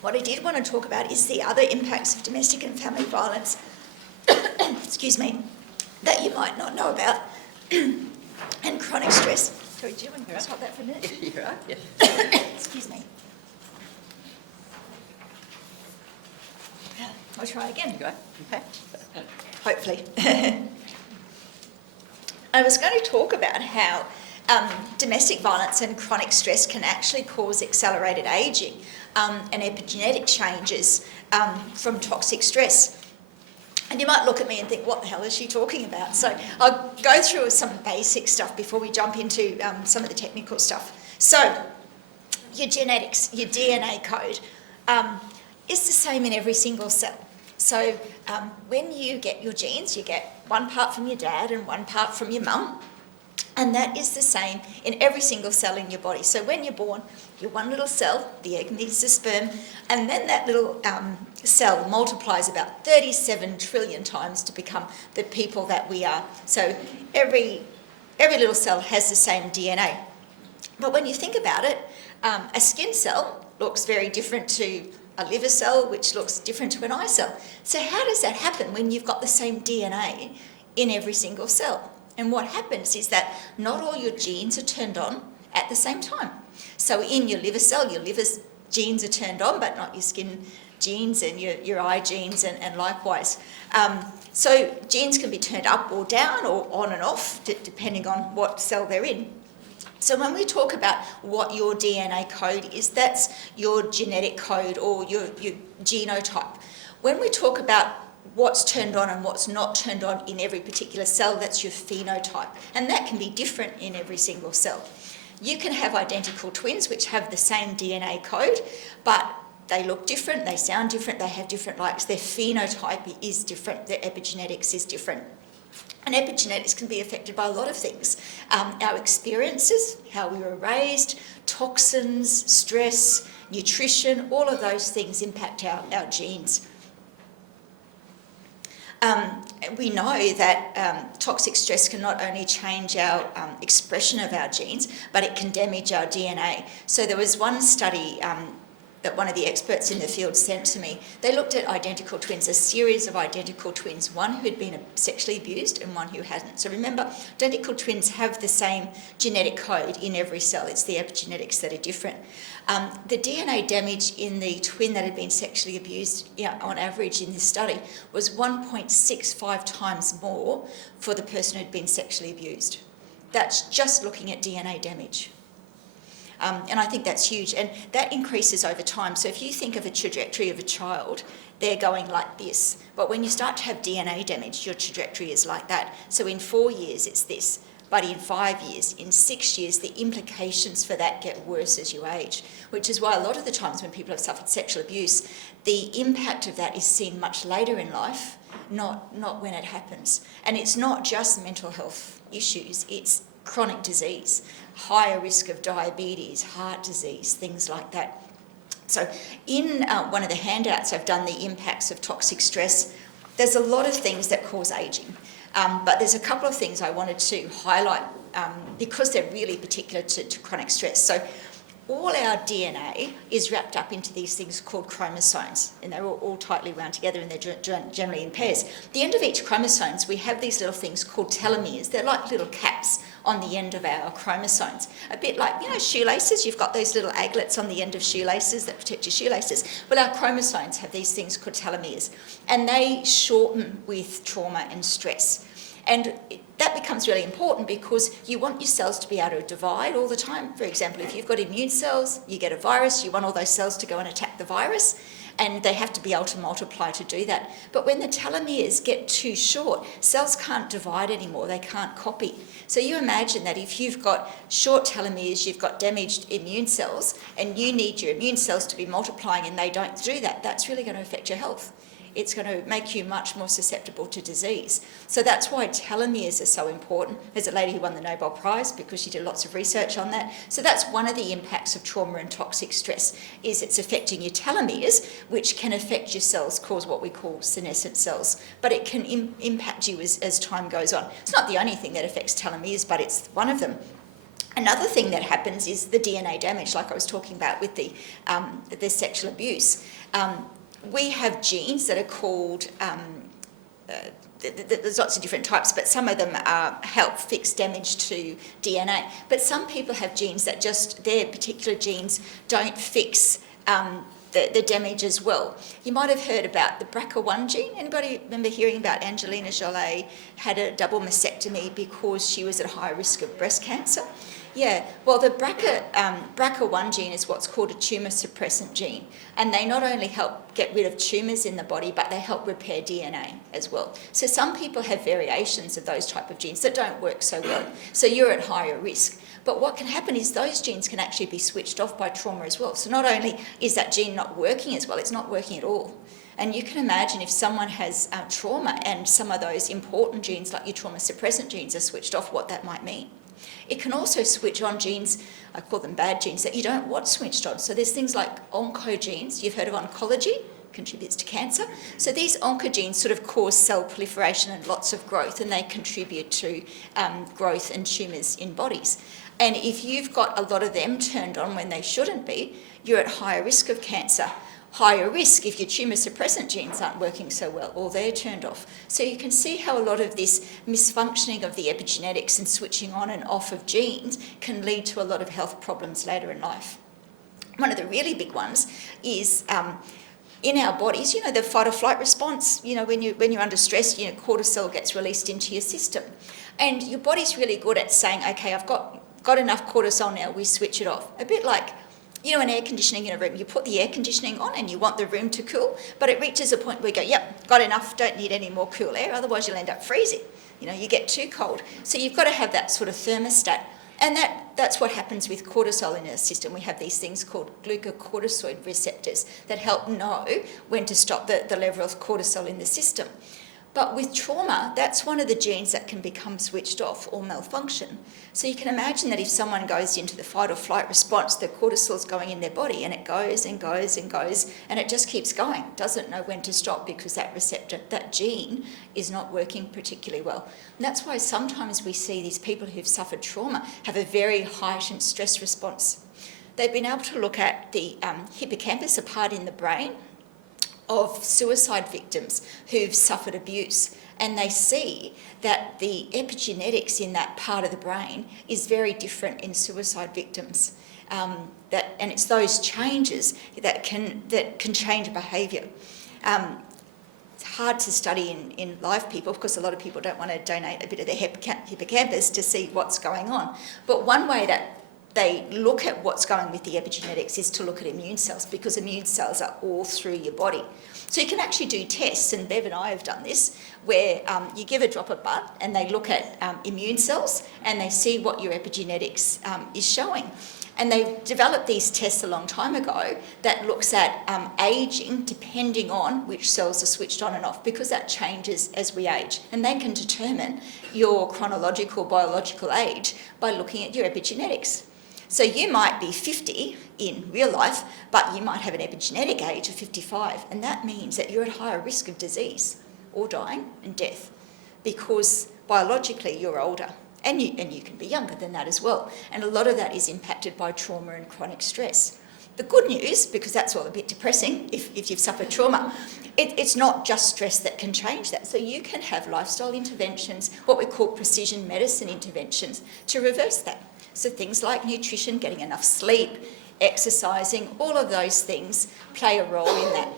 What I did want to talk about is the other impacts of domestic and family violence, excuse me, that you might not know about, and chronic stress. Sorry, do you want to hold that for a minute? You're right, yeah. Excuse me. I'll try again. You go. Okay. Hopefully. I was going to talk about how domestic violence and chronic stress can actually cause accelerated ageing and epigenetic changes from toxic stress. And you might look at me and think, what the hell is she talking about? So I'll go through some basic stuff before we jump into some of the technical stuff. So your genetics, your DNA code, is the same in every single cell. So when you get your genes, you get one part from your dad and one part from your mum. And that is the same in every single cell in your body. So when you're born, you're one little cell, the egg meets the sperm, and then that little cell multiplies about 37 trillion times to become the people that we are. So every little cell has the same DNA. But when you think about it, a skin cell looks very different to a liver cell, which looks different to an eye cell. So how does that happen when you've got the same DNA in every single cell? And what happens is that not all your genes are turned on at the same time. So in your liver cell, your liver's genes are turned on, but not your skin genes and your eye genes and likewise. So genes can be turned up or down or on and off, depending on what cell they're in. So when we talk about what your DNA code is, that's your genetic code or your genotype. When we talk about what's turned on and what's not turned on in every particular cell, that's your phenotype. And that can be different in every single cell. You can have identical twins which have the same DNA code, but they look different, they sound different, they have different likes. Their phenotype is different, their epigenetics is different. And epigenetics can be affected by a lot of things. Our experiences, how we were raised, toxins, stress, nutrition, all of those things impact our genes. We know that toxic stress can not only change our expression of our genes, but it can damage our DNA. So there was one study that one of the experts in the field sent to me. They looked at identical twins, a series of identical twins, one who had been sexually abused and one who hadn't. So remember, identical twins have the same genetic code in every cell. It's the epigenetics that are different. The DNA damage in the twin that had been sexually abused, on average in this study, was 1.65 times more for the person who'd been sexually abused. That's just looking at DNA damage. And I think that's huge, and that increases over time. So if you think of a trajectory of a child, they're going like this. But when you start to have DNA damage, your trajectory is like that. So in 4 years, it's this. But in 5 years, in 6 years, the implications for that get worse as you age, which is why a lot of the times when people have suffered sexual abuse, the impact of that is seen much later in life, not when it happens. And it's not just mental health issues, it's chronic disease, higher risk of diabetes, heart disease, things like that. So in one of the handouts, I've done the impacts of toxic stress. There's a lot of things that cause ageing, but there's a couple of things I wanted to highlight because they're really particular to chronic stress. So all our DNA is wrapped up into these things called chromosomes, and they're all tightly wound together and they're generally in pairs. At the end of each chromosomes, we have these little things called telomeres. They're like little caps on the end of our chromosomes. A bit like, shoelaces. You've got those little aglets on the end of shoelaces that protect your shoelaces. Well, our chromosomes have these things called telomeres, and they shorten with trauma and stress. And that becomes really important because you want your cells to be able to divide all the time. For example, if you've got immune cells, you get a virus, you want all those cells to go and attack the virus, and they have to be able to multiply to do that. But when the telomeres get too short, cells can't divide anymore, they can't copy. So you imagine that if you've got short telomeres, you've got damaged immune cells, and you need your immune cells to be multiplying and they don't do that, that's really going to affect your health. It's going to make you much more susceptible to disease. So that's why telomeres are so important. There's a lady who won the Nobel Prize because she did lots of research on that. So that's one of the impacts of trauma and toxic stress, is it's affecting your telomeres, which can affect your cells, cause what we call senescent cells. But it can impact you as time goes on. It's not the only thing that affects telomeres, but it's one of them. Another thing that happens is the DNA damage, like I was talking about with the sexual abuse. We have genes that are called, there's lots of different types, but some of them help fix damage to DNA. But some people have genes that just, their particular genes don't fix the damage as well. You might have heard about the BRCA1 gene. Anybody remember hearing about Angelina Jolie had a double mastectomy because she was at high risk of breast cancer? Yeah, well, the BRCA1 gene is what's called a tumour suppressant gene, and they not only help get rid of tumours in the body, but they help repair DNA as well. So some people have variations of those type of genes that don't work so well, so you're at higher risk. But what can happen is those genes can actually be switched off by trauma as well. So not only is that gene not working as well, it's not working at all. And you can imagine if someone has trauma and some of those important genes, like your trauma suppressant genes, are switched off, what that might mean. It can also switch on genes, I call them bad genes, that you don't want switched on. So there's things like oncogenes. You've heard of oncology, contributes to cancer. So these oncogenes sort of cause cell proliferation and lots of growth, and they contribute to growth and tumours in bodies. And if you've got a lot of them turned on when they shouldn't be, you're at higher risk of cancer. Higher risk if your tumour suppressant genes aren't working so well or they're turned off. So you can see how a lot of this misfunctioning of the epigenetics and switching on and off of genes can lead to a lot of health problems later in life. One of the really big ones is in our bodies, you know, the fight or flight response, you know, when you're under stress, you know, cortisol gets released into your system. And your body's really good at saying, okay, I've got enough cortisol now, we switch it off. A bit like, you know, an air conditioning in a room, you put the air conditioning on and you want the room to cool, but it reaches a point where you go, yep, got enough, don't need any more cool air, otherwise you'll end up freezing. You know, you get too cold. So you've got to have that sort of thermostat. And that's what happens with cortisol in our system. We have these things called glucocorticoid receptors that help know when to stop the level of cortisol in the system. But with trauma, that's one of the genes that can become switched off or malfunction. So you can imagine that if someone goes into the fight or flight response, the cortisol's going in their body and it goes and goes and goes and it just keeps going. Doesn't know when to stop because that receptor, that gene, is not working particularly well. And that's why sometimes we see these people who've suffered trauma have a very heightened stress response. They've been able to look at the hippocampus, a part in the brain, of suicide victims who've suffered abuse, and they see that the epigenetics in that part of the brain is very different in suicide victims. And it's those changes that can change behaviour. It's hard to study in live people because a lot of people don't want to donate a bit of their hippocampus to see what's going on. But one way that they look at what's going with the epigenetics is to look at immune cells, because immune cells are all through your body. So you can actually do tests, and Bev and I have done this, where you give a drop of blood and they look at immune cells and they see what your epigenetics is showing. And they developed these tests a long time ago that looks at ageing depending on which cells are switched on and off, because that changes as we age. And they can determine your chronological biological age by looking at your epigenetics. So you might be 50 in real life, but you might have an epigenetic age of 55, and that means that you're at higher risk of disease or dying and death, because biologically you're older, and you can be younger than that as well. And a lot of that is impacted by trauma and chronic stress. The good news, because that's all a bit depressing if you've suffered trauma, it's not just stress that can change that. So you can have lifestyle interventions, what we call precision medicine interventions, to reverse that. So things like nutrition, getting enough sleep, exercising, all of those things play a role in that.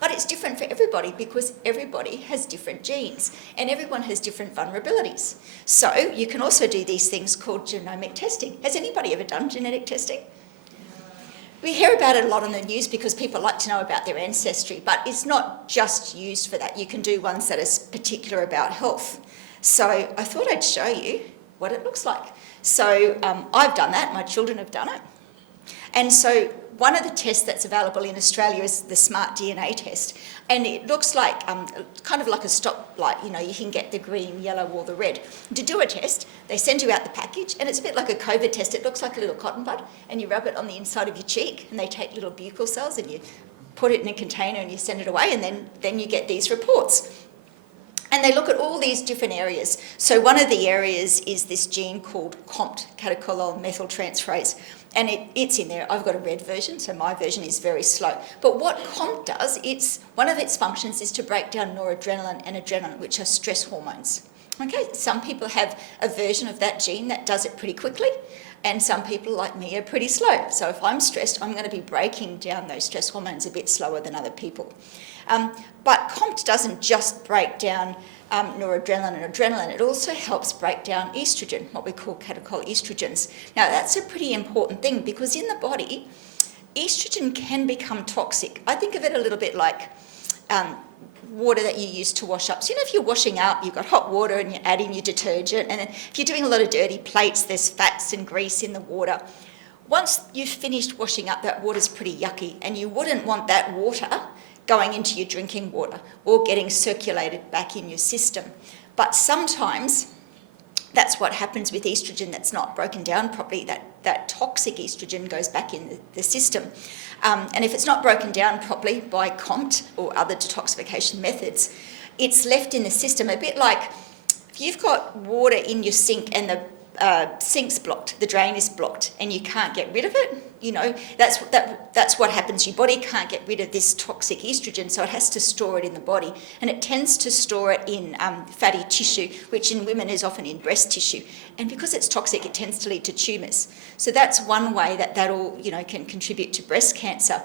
But it's different for everybody because everybody has different genes and everyone has different vulnerabilities. So you can also do these things called genomic testing. Has anybody ever done genetic testing? We hear about it a lot on the news because people like to know about their ancestry, but it's not just used for that. You can do ones that are particular about health. So I thought I'd show you what it looks like. So I've done that, my children have done it. And so one of the tests that's available in Australia is the Smart DNA test. And it looks like, kind of like a stoplight, you know, you can get the green, yellow or the red. To do a test, they send you out the package, and it's a bit like a COVID test. It looks like a little cotton bud, and you rub it on the inside of your cheek, and they take little buccal cells and you put it in a container and you send it away, and then you get these reports. And they look at all these different areas. So one of the areas is this gene called COMT, catecholol methyltransferase. And it's in there. I've got a red version, so my version is very slow. But what COMT does, one of its functions is to break down noradrenaline and adrenaline, which are stress hormones. Okay, some people have a version of that gene that does it pretty quickly, and some people like me are pretty slow. So if I'm stressed, I'm going to be breaking down those stress hormones a bit slower than other people. But COMT doesn't just break down noradrenaline and adrenaline, it also helps break down estrogen, what we call catechol-estrogens. Now that's a pretty important thing because in the body, estrogen can become toxic. I think of it a little bit like water that you use to wash up. So if you're washing up, you've got hot water and you're adding your detergent, and then if you're doing a lot of dirty plates, there's fats and grease in the water. Once you've finished washing up, that water's pretty yucky, and you wouldn't want that water going into your drinking water or getting circulated back in your system. But sometimes that's what happens with estrogen that's not broken down properly, that toxic estrogen goes back in the system. And if it's not broken down properly by COMT or other detoxification methods, it's left in the system a bit like if you've got water in your sink and the sink's blocked, the drain is blocked, and you can't get rid of it. That's what happens. Your body can't get rid of this toxic estrogen, so it has to store it in the body, and it tends to store it in fatty tissue, which in women is often in breast tissue. And because it's toxic, it tends to lead to tumours. So that's one way that all can contribute to breast cancer.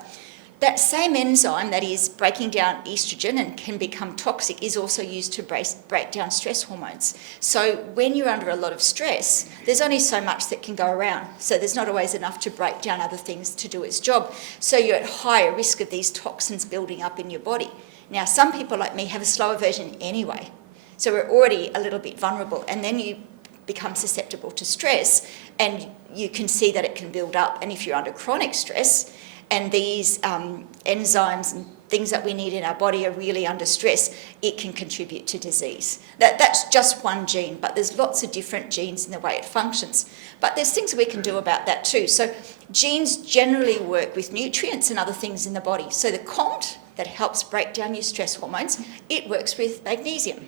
That same enzyme that is breaking down estrogen and can become toxic is also used to break down stress hormones. So when you're under a lot of stress, there's only so much that can go around. So there's not always enough to break down other things to do its job. So you're at higher risk of these toxins building up in your body. Now, some people like me have a slower version anyway. So we're already a little bit vulnerable. And then you become susceptible to stress and you can see that it can build up. And if you're under chronic stress, and these enzymes and things that we need in our body are really under stress, it can contribute to disease. That's just one gene, but there's lots of different genes in the way it functions. But there's things we can do about that too. So genes generally work with nutrients and other things in the body. So the COMT that helps break down your stress hormones, it works with magnesium.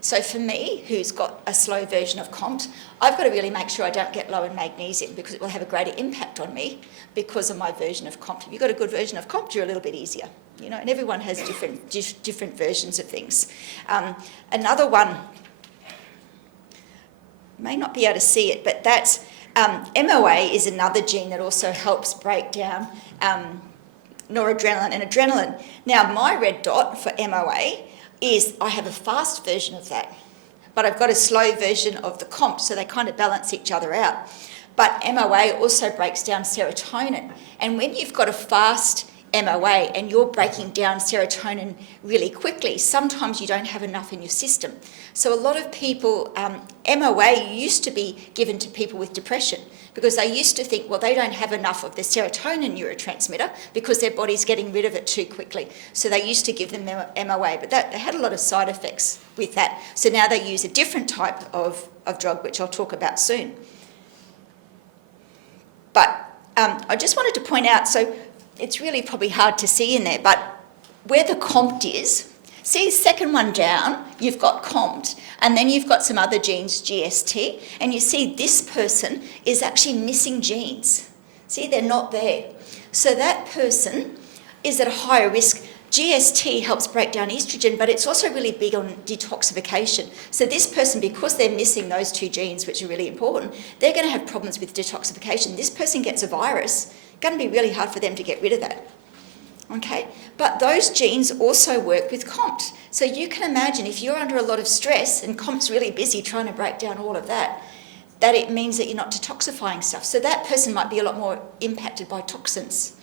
So for me, who's got a slow version of COMT, I've got to really make sure I don't get low in magnesium because it will have a greater impact on me because of my version of COMT. If you've got a good version of COMT, you're a little bit easier, and everyone has different versions of things. Another one, you may not be able to see it, but that's MOA is another gene that also helps break down noradrenaline and adrenaline. Now, my red dot for MOA is I have a fast version of that, but I've got a slow version of the COMT, so they kind of balance each other out. But MOA also breaks down serotonin, and when you've got a fast MOA and you're breaking down serotonin really quickly, sometimes you don't have enough in your system. So a lot of people, MOA used to be given to people with depression because they used to think, well, they don't have enough of the serotonin neurotransmitter because their body's getting rid of it too quickly. So they used to give them MOA, but they had a lot of side effects with that. So now they use a different type of drug, which I'll talk about soon. But I just wanted to point out, so it's really probably hard to see in there, but where the COMT is, see the second one down, you've got COMT, and then you've got some other genes, GST, and you see this person is actually missing genes. See, they're not there. So that person is at a higher risk. GST helps break down estrogen, but it's also really big on detoxification. So this person, because they're missing those two genes, which are really important, they're going to have problems with detoxification. This person gets a virus, going to be really hard for them to get rid of that. Okay, but those genes also work with COMT. So you can imagine if you're under a lot of stress and COMT's really busy trying to break down all of that, that it means that you're not detoxifying stuff. So that person might be a lot more impacted by toxins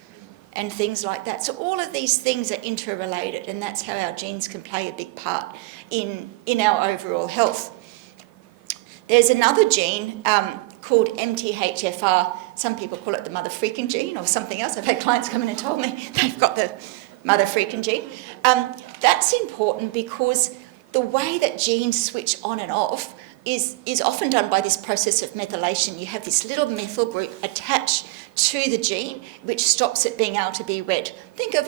and things like that. So all of these things are interrelated, and that's how our genes can play a big part in our overall health. There's another gene called MTHFR. Some people call it the mother freaking gene or something else. I've had clients come in and told me they've got the mother freaking gene. That's important because the way that genes switch on and off is often done by this process of methylation. You have this little methyl group attached to the gene, which stops it being able to be read. Think of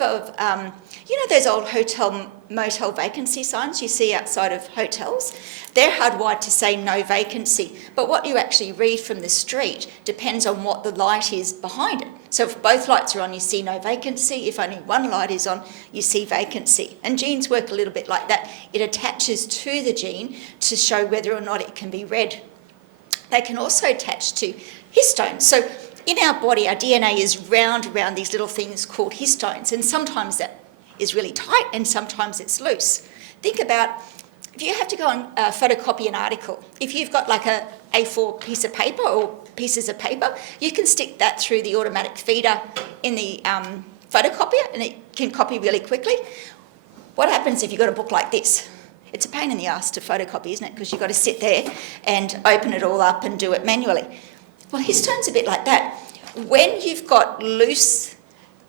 You know those old hotel, motel vacancy signs you see outside of hotels? They're hardwired to say no vacancy, but what you actually read from the street depends on what the light is behind it. So if both lights are on, you see no vacancy. If only one light is on, you see vacancy. And genes work a little bit like that. It attaches to the gene to show whether or not it can be read. They can also attach to histones. So in our body, our DNA is round around these little things called histones, and sometimes that is really tight and sometimes it's loose. Think about if you have to go and photocopy an article, if you've got like a A4 piece of paper or pieces of paper, you can stick that through the automatic feeder in the photocopier and it can copy really quickly. What happens if you've got a book like this? It's a pain in the ass to photocopy, isn't it? Because you've got to sit there and open it all up and do it manually. Well, histone's a bit like that. When you've got loose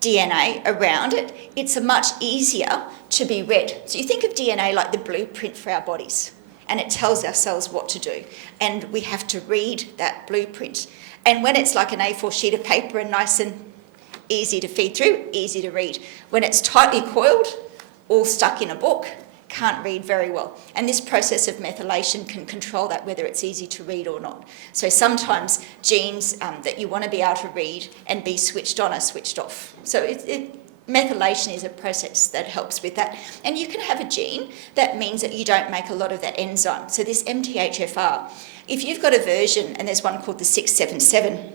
DNA around it, it's much easier to be read. So you think of DNA like the blueprint for our bodies, and it tells our cells what to do, and we have to read that blueprint. And when it's like an A4 sheet of paper and nice and easy to feed through, easy to read. When it's tightly coiled, all stuck in a book, can't read very well. And this process of methylation can control that, whether it's easy to read or not. So sometimes genes that you want to be able to read and be switched on are switched off. So methylation is a process that helps with that. And you can have a gene that means that you don't make a lot of that enzyme. So this MTHFR, if you've got a version, and there's one called the 677,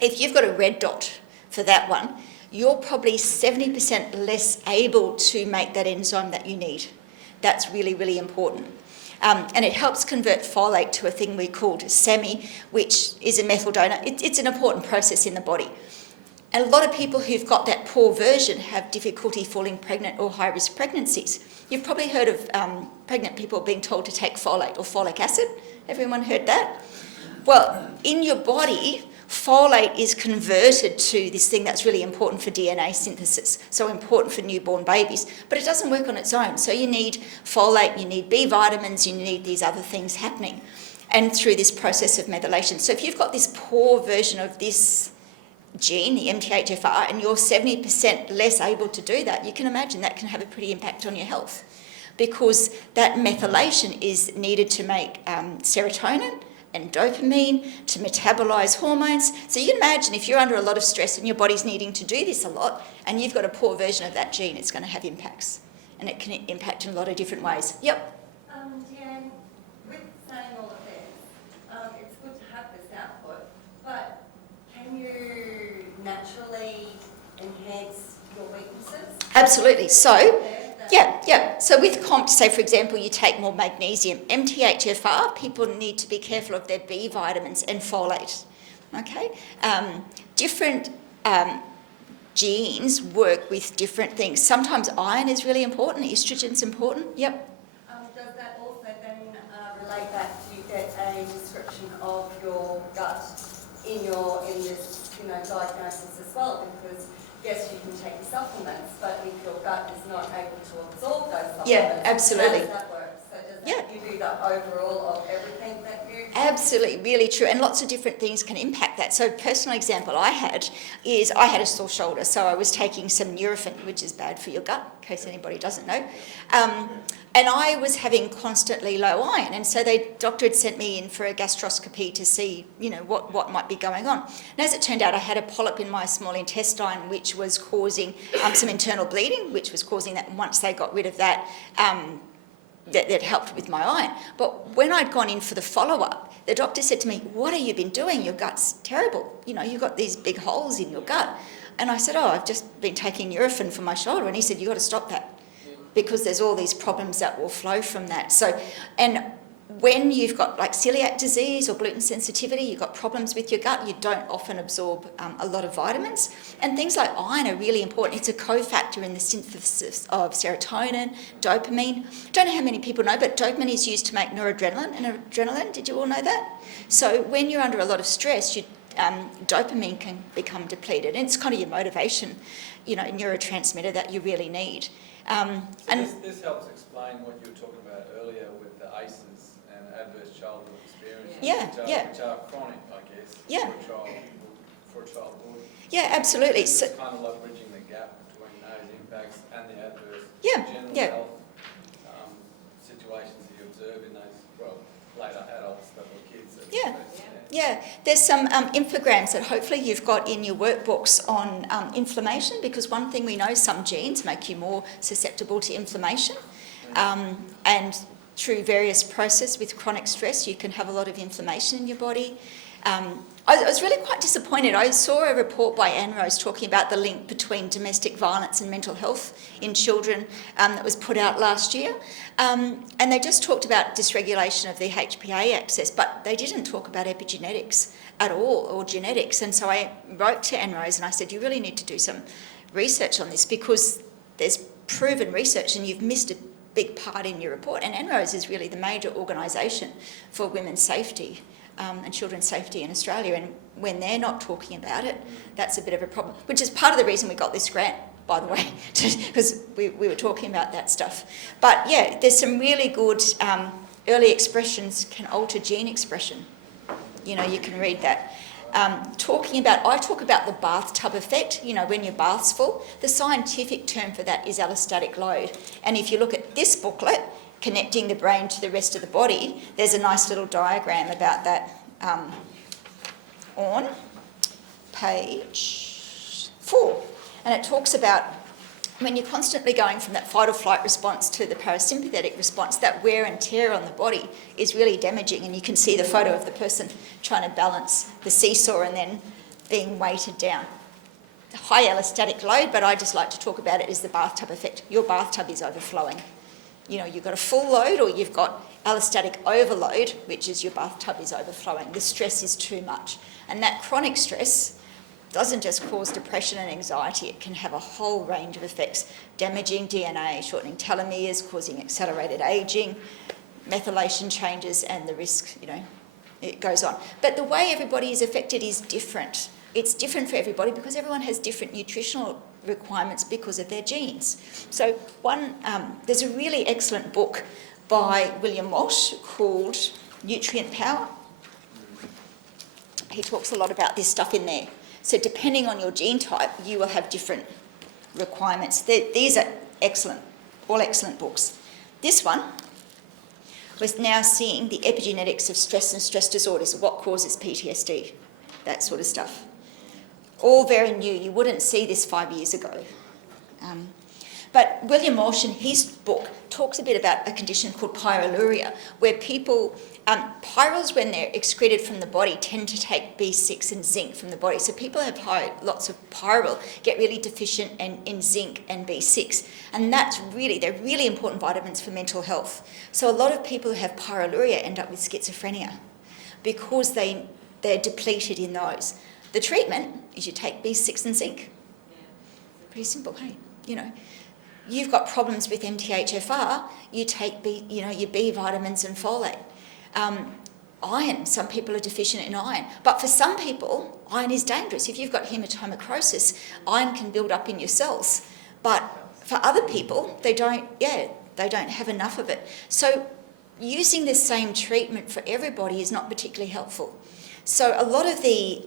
if you've got a red dot for that one, you're probably 70% less able to make that enzyme that you need. That's really, really important. And it helps convert folate to a thing we call SEMI, which is a methyl donor. It's an important process in the body. And a lot of people who've got that poor version have difficulty falling pregnant or high-risk pregnancies. You've probably heard of pregnant people being told to take folate or folic acid. Everyone heard that? Well, in your body, folate is converted to this thing that's really important for DNA synthesis, so important for newborn babies, but it doesn't work on its own. So you need folate, you need B vitamins, you need these other things happening, and through this process of methylation. So if you've got this poor version of this gene, the MTHFR, and you're 70% less able to do that, you can imagine that can have a pretty impact on your health, because that methylation is needed to make serotonin and dopamine, to metabolise hormones. So you can imagine if you're under a lot of stress and your body's needing to do this a lot, and you've got a poor version of that gene, it's going to have impacts. And it can impact in a lot of different ways. Yep? Deanne, with saying all of this, it's good to have this output, but can you naturally enhance your weaknesses? Absolutely. So, yeah. So with COMT, say for example, you take more magnesium. MTHFR, people need to be careful of their B vitamins and folate. Okay? Different genes work with different things. Sometimes iron is really important, estrogen's important. Yep. Does that also then relate back to you get a description of your gut in this diagnosis as well? Because yes, you can take your supplements, but if your gut is not able to absorb those supplements, yeah, absolutely. how does that work? So does that give you the overall of everything that you... Absolutely, really true, and lots of different things can impact that. So personal example I had is I had a sore shoulder, so I was taking some Nurofen, which is bad for your gut, in case anybody doesn't know. And I was having constantly low iron, and so the doctor had sent me in for a gastroscopy to see, what might be going on. And as it turned out, I had a polyp in my small intestine, which was causing some internal bleeding, which was causing that. And once they got rid of that, that helped with my iron. But when I'd gone in for the follow-up, the doctor said to me, "What have you been doing? Your gut's terrible. You've got these big holes in your gut." And I said, "Oh, I've just been taking Nurofen for my shoulder." And he said, "You've got to stop that, because there's all these problems that will flow from that." So, and when you've got like celiac disease or gluten sensitivity, you've got problems with your gut, you don't often absorb a lot of vitamins. And things like iron are really important. It's a cofactor in the synthesis of serotonin, dopamine. Don't know how many people know, but dopamine is used to make noradrenaline and adrenaline. Did you all know that? So when you're under a lot of stress, dopamine can become depleted. And it's kind of your motivation, neurotransmitter that you really need. This helps explain what you were talking about earlier with the ACEs and adverse childhood experiences, which are chronic, I guess, for a childhood. Yeah, absolutely. It's kind of like bridging the gap between those impacts and the adverse Yeah, there's some infograms that hopefully you've got in your workbooks on inflammation, because one thing we know, some genes make you more susceptible to inflammation, and through various processes with chronic stress you can have a lot of inflammation in your body. I was really quite disappointed. I saw a report by Anne Rose talking about the link between domestic violence and mental health in children that was put out last year. And they just talked about dysregulation of the HPA axis, but they didn't talk about epigenetics at all, or genetics. And so I wrote to Anne Rose and I said, you really need to do some research on this, because there's proven research and you've missed a big part in your report. And Anne Rose is really the major organisation for women's safety and children's safety in Australia, and when they're not talking about it, that's a bit of a problem, which is part of the reason we got this grant, by the way, because we were talking about that stuff. But yeah, there's some really good early expressions can alter gene expression. You know, you can read that. I talk about the bathtub effect, you know, when your bath's full. The scientific term for that is allostatic load. And if you look at this booklet, Connecting the Brain to the Rest of the Body, there's a nice little diagram about that on page 4. And it talks about when you're constantly going from that fight or flight response to the parasympathetic response, that wear and tear on the body is really damaging. And you can see the photo of the person trying to balance the seesaw and then being weighted down. High allostatic load, but I just like to talk about it as the bathtub effect. Your bathtub is overflowing. You know, you've got a full load, or you've got allostatic overload, which is your bathtub is overflowing. The stress is too much. And that chronic stress doesn't just cause depression and anxiety, it can have a whole range of effects, damaging DNA, shortening telomeres, causing accelerated ageing, methylation changes, and the risk, you know, it goes on. But the way everybody is affected is different. It's different for everybody because everyone has different nutritional requirements because of their genes. So there's a really excellent book by William Walsh called Nutrient Power. He talks a lot about this stuff in there. So depending on your gene type, you will have different requirements. These are excellent, all excellent books. This one was now seeing the epigenetics of stress and stress disorders, what causes PTSD, that sort of stuff. All very new. You wouldn't see this 5 years ago. But William Walsh in his book talks a bit about a condition called pyroluria, where people, pyrroles when they're excreted from the body tend to take B6 and zinc from the body. So people who have lots of pyrrole get really deficient in zinc and B6. And they're really important vitamins for mental health. So a lot of people who have pyroluria end up with schizophrenia because they're depleted in those. The treatment is you take B6 and zinc. Pretty simple, hey? You know, you've got problems with MTHFR, you take your B vitamins and folate. Iron, some people are deficient in iron. But for some people, iron is dangerous. If you've got hematomacrosis, iron can build up in your cells. But for other people, they don't have enough of it. So using the same treatment for everybody is not particularly helpful. So a lot of the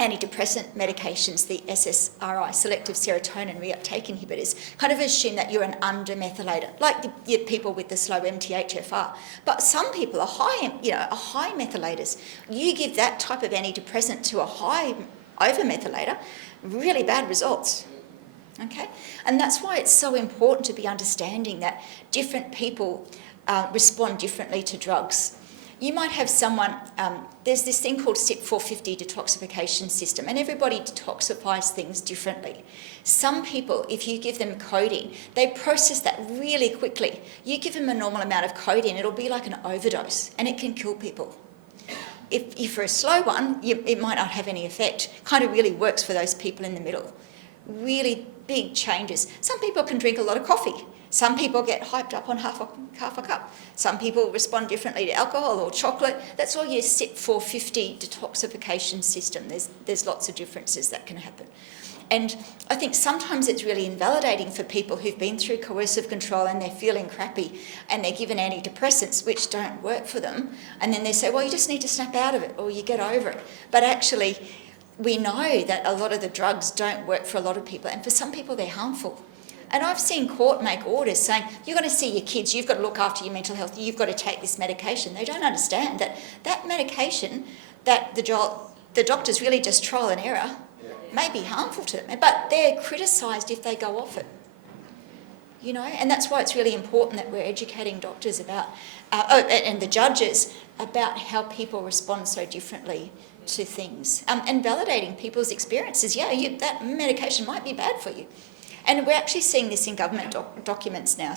antidepressant medications, the SSRI, selective serotonin reuptake inhibitors, kind of assume that you're an under-methylator, like the people with the slow MTHFR. But some people are high methylators. You give that type of antidepressant to a high over-methylator, really bad results. Okay? And that's why it's so important to be understanding that different people respond differently to drugs. You might have someone, there's this thing called CYP450 detoxification system, and everybody detoxifies things differently. Some people, if you give them codeine, they process that really quickly. You give them a normal amount of codeine, it'll be like an overdose, and it can kill people. If for a slow one, it might not have any effect. Kind of really works for those people in the middle. Really big changes. Some people can drink a lot of coffee. Some people get hyped up on half a cup. Some people respond differently to alcohol or chocolate. That's all your CYP450 detoxification system. There's lots of differences that can happen. And I think sometimes it's really invalidating for people who've been through coercive control and they're feeling crappy and they're given antidepressants which don't work for them. And then they say, well, you just need to snap out of it or you get over it. But actually, we know that a lot of the drugs don't work for a lot of people. And for some people, they're harmful. And I've seen court make orders saying, you're going to see your kids, you've got to look after your mental health, you've got to take this medication. They don't understand that that medication that the doctors really just trial and error may be harmful to them, but they're criticised if they go off it. You know, and that's why it's really important that we're educating doctors about, and the judges, about how people respond so differently to things, and validating people's experiences. Yeah, that medication might be bad for you. And we're actually seeing this in government documents now.